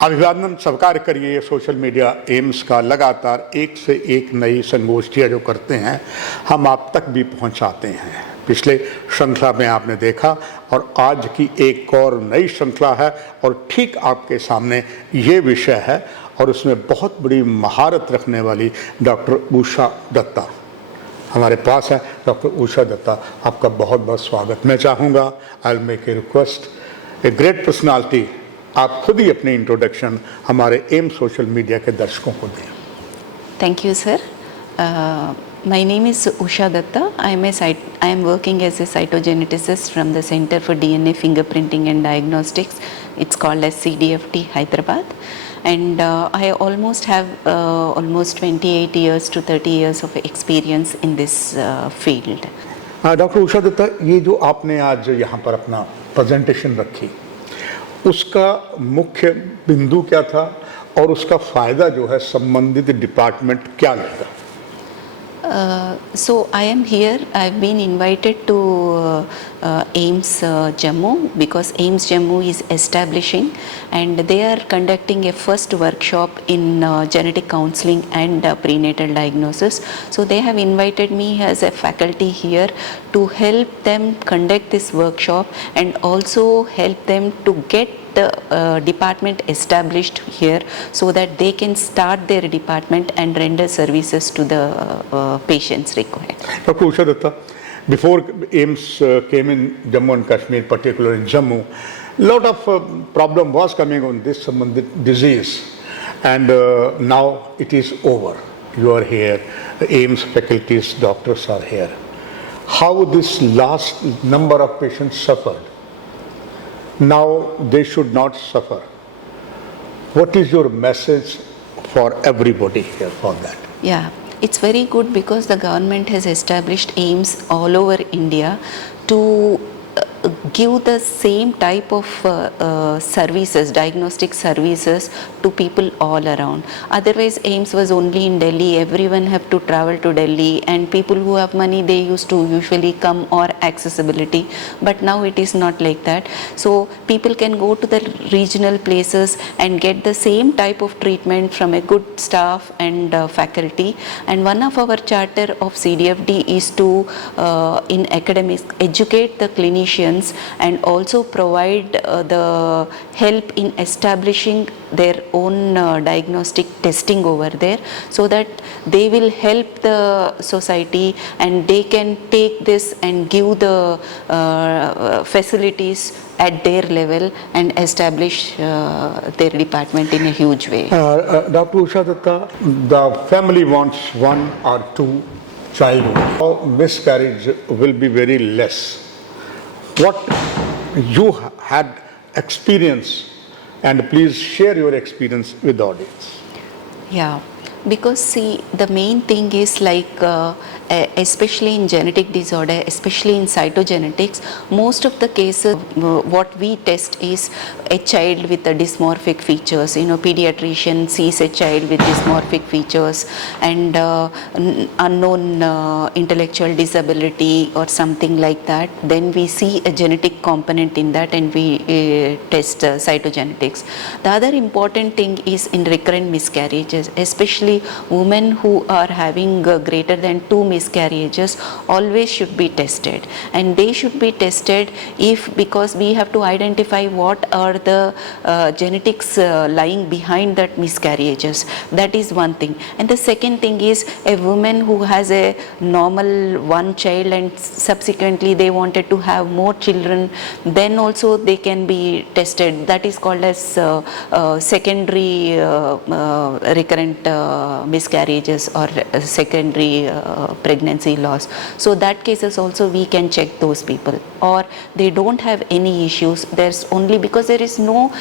अभिवादन स्वीकार करिए। सोशल मीडिया एम्स का लगातार एक से एक नई संगोष्ठियाँ जो करते हैं हम आप तक भी पहुंचाते हैं। पिछले श्रृंखला में आपने देखा और आज की एक और नई श्रृंखला है और ठीक आपके सामने ये विषय है और उसमें बहुत बड़ी महारत रखने वाली डॉक्टर उषा दत्ता हमारे पास है। डॉक्टर उषा दत्ता, आपका बहुत बहुत स्वागत। मैं चाहूँगा I will make a request, a great personality, आप खुद ही अपनी इंट्रोडक्शन हमारे एम सोशल मीडिया के दर्शकों को दें। Thank you, sir. My name is Usha Dutta. I am working as a cytogeneticist from the Center for DNA Fingerprinting and Diagnostics. It's called as CDFT Hyderabad. And I almost have almost 28 years to 30 years of experience in this field. Doctor Usha Datta, ये जो आपने आज यहाँ पर अपना presentation रखी, उसका मुख्य बिंदु क्या था और उसका फ़ायदा जो है संबंधित डिपार्टमेंट क्या लेगा? So I am here. I've been invited to AIIMS Jammu because AIIMS Jammu is establishing and they are conducting a first workshop in genetic counseling and prenatal diagnosis. So they have invited me as a faculty here to help them conduct this workshop and also help them to get the department established here so that they can start their department and render services to the patients required. Dr. Usha Dutta, before AIIMS came in Jammu and Kashmir, particularly in Jammu, a lot of problem was coming on this disease, and now it is over. You are here, the AIIMS faculties, doctors are here. How this last number of patients suffered, now they should not suffer. What is your message for everybody here for that? Yeah, it's very good because the government has established AIIMS all over India to give the same type of services, diagnostic services to people all around. Otherwise AIIMS was only in Delhi, everyone have to travel to Delhi, and people who have money, they used to usually come, or accessibility, but now it is not like that. So people can go to the regional places and get the same type of treatment from a good staff and faculty. And one of our charter of CDFD is to in academics educate the clinicians and also provide the help in establishing their own diagnostic testing over there so that they will help the society and they can take this and give the facilities at their level and establish their department in a huge way. Dr. Usha Dutta, the family wants one or two child. Miscarriage will be very less. What you had experience, and please share your experience with the audience. Yeah, because see, the main thing is like especially in genetic disorder, especially in cytogenetics, most of the cases what we test is a child with the dysmorphic features. Pediatrician sees a child with dysmorphic features and unknown intellectual disability or something like that. Then we see a genetic component in that and we test cytogenetics. The other important thing is in recurrent miscarriages, especially women who are having greater than 2 miscarriages always should be tested, and they should be tested because we have to identify what are the genetics lying behind that miscarriages. That is one thing. And the second thing is a woman who has a normal one child and subsequently they wanted to have more children, then also they can be tested. That is called as secondary recurrent miscarriages or secondary pregnancy loss. So that cases also we can check those people, or they don't have any issues. There's only because there is no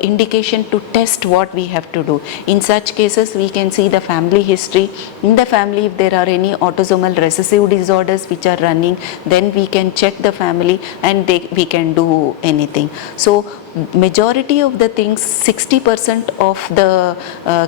indication to test what we have to do. In such cases we can see the family history. In the family if there are any autosomal recessive disorders which are running, then we can check the family and we can do anything. So majority of the things, 60% of the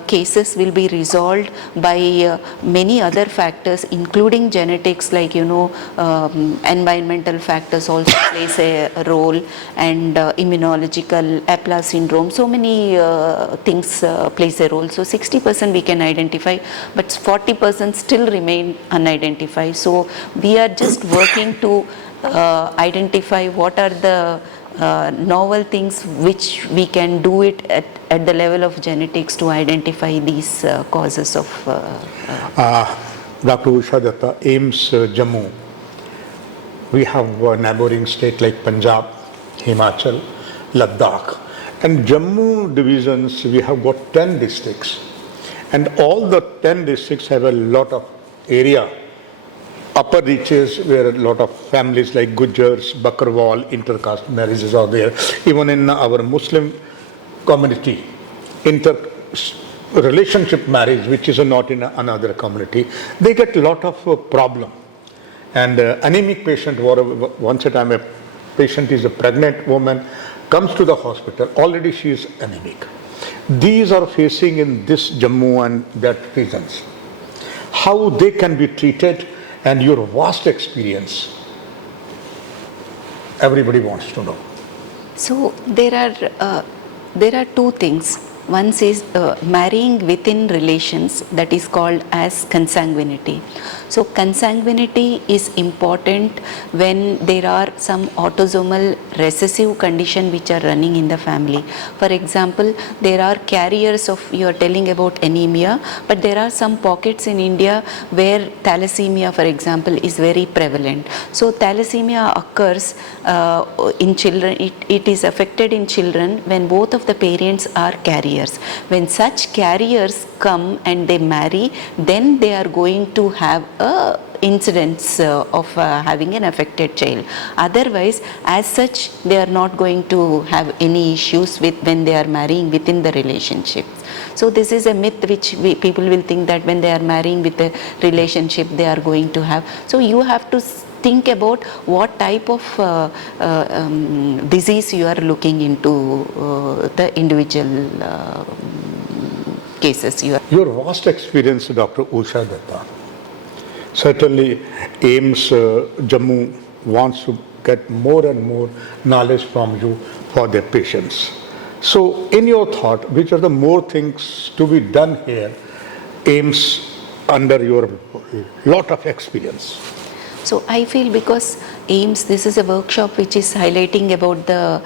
cases will be resolved by many other factors, including genetics, like environmental factors also plays a role, and immunological, APLA syndrome, so many things plays a role. So 60% we can identify, but 40% still remain unidentified. So we are just working to identify what are the novel things which we can do it at the level of genetics to identify these causes of Dr. Usha Dutta, AIIMS Jammu. We have a neighboring state like Punjab, Himachal, Ladakh, and Jammu divisions. We have got 10 districts, and all the 10 districts have a lot of area, upper reaches, where a lot of families like Gujars, Bakarwal, intercaste marriages are there. Even in our Muslim community, relationship marriage, which is not in another community, they get a lot of problem. And anemic patient, once a time a patient is a pregnant woman, comes to the hospital, already she is anemic. These are facing in this Jammu and that regions. How they can be treated, and your vast experience, everybody wants to know. So there are two things. One is marrying within relations, that is called as consanguinity. So consanguinity is important when there are some autosomal recessive condition which are running in the family. For example, there are carriers of, you are telling about anemia, but there are some pockets in India where thalassemia, for example, is very prevalent. So thalassemia occurs in children, it is affected in children when both of the parents are carriers. When such carriers come and they marry, then they are going to have a incidence of having an affected child. Otherwise, as such, they are not going to have any issues with when they are marrying within the relationship. So this is a myth which people will think that when they are marrying with a relationship, they are going to have. So you have to think about what type of disease you are looking into the individual cases. Your vast experience, Dr. Usha Dutta. Certainly, AIIMS Jammu wants to get more and more knowledge from you for their patients. So, in your thought, which are the more things to be done here, AIIMS, under your lot of experience? So I feel because AIIMS, this is a workshop which is highlighting about the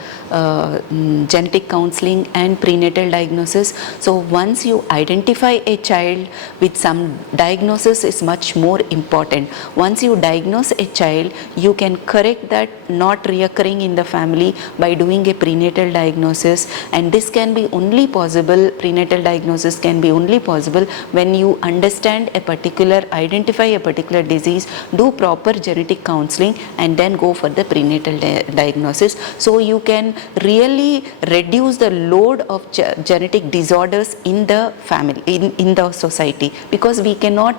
genetic counseling and prenatal diagnosis. So once you identify a child with some diagnosis is much more important. Once you diagnose a child, you can correct that not reoccurring in the family by doing a prenatal diagnosis, and this can be only possible, prenatal diagnosis can be only possible when you understand a particular, identify a particular disease, do proper genetic counseling, and then go for the prenatal diagnosis. So you can really reduce the load of genetic disorders in the family, in the society, because we cannot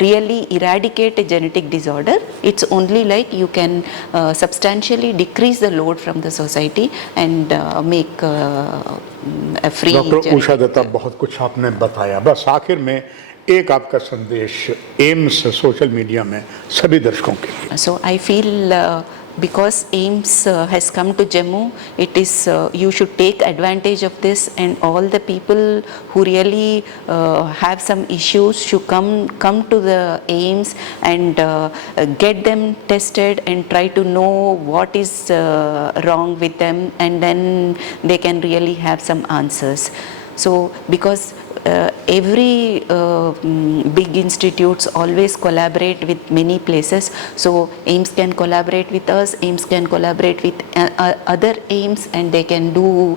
really eradicate a genetic disorder. It's only like you can substantially decrease the load from the society and make a free. Doctor Usha Datta, बहुत कुछ आपने बताया. बस आखिर में एक आपका संदेश एम्स सोशल मीडिया में सभी दर्शकों के लिए. So I feel because AIIMS has come to Jammu, it is you should take advantage of this, and all the people who really have some issues should come to the AIIMS and get them tested and try to know what is wrong with them, and then they can really have some answers. So because every big institutes always collaborate with many places, so AIIMS can collaborate with us, AIIMS can collaborate with other AIIMS, and they can do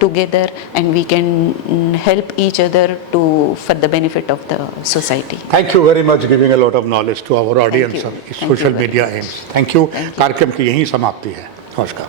together, and we can help each other for the benefit of the society. Thank you very much, giving a lot of knowledge to our audience of social media AIIMS. Thank you. कार्यक्रम की यही समाप्ति है. नमस्कार.